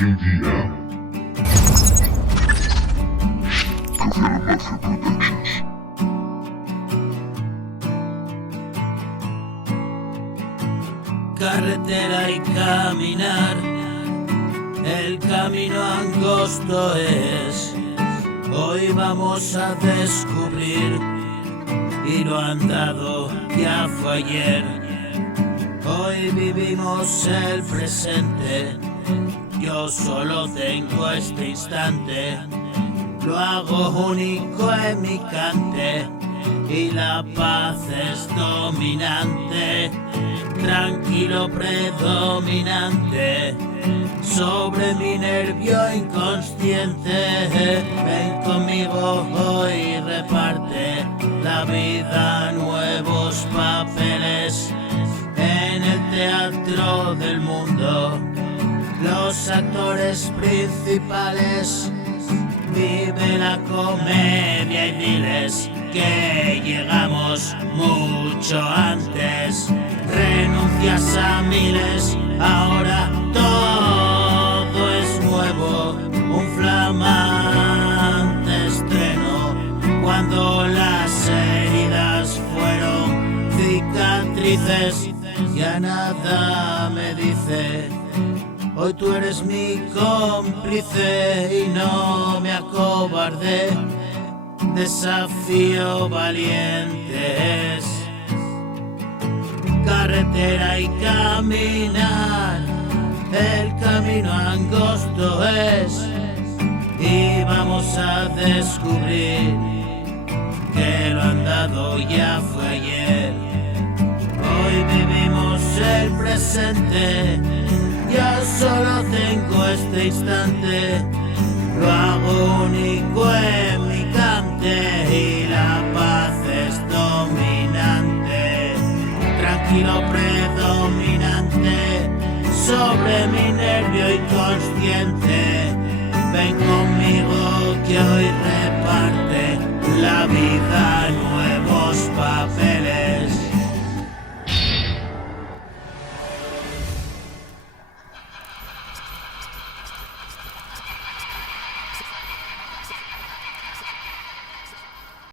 KDM. Mafia Productions. Carretera y caminar, el camino angosto es. Hoy vamos a descubrir, y lo andado ya fue ayer. Hoy vivimos el presente, yo solo tengo este instante. Lo hago único en mi cante, y la paz es dominante. Tranquilo predominante sobre mi nervio inconsciente. Ven conmigo hoy, reparte la vida, nuevos papeles en el teatro del mundo. Los actores principales, vive la comedia y diles que llegamos mucho antes. Renuncias a miles, ahora todo es nuevo, un flamante estreno. Cuando las heridas fueron cicatrices, ya nada me dice. Hoy tú eres mi cómplice y no me acobardé. Desafío valientes, carretera y caminar, el camino angosto es, y vamos a descubrir que lo andado ya fue ayer. Hoy vivimos el presente, yo solo tengo este instante. Lo hago único en mi cante, y la paz es dominante. Tranquilo predominante sobre mi nervio inconsciente. Ven conmigo que hoy reparte la vida, nuevos papeles.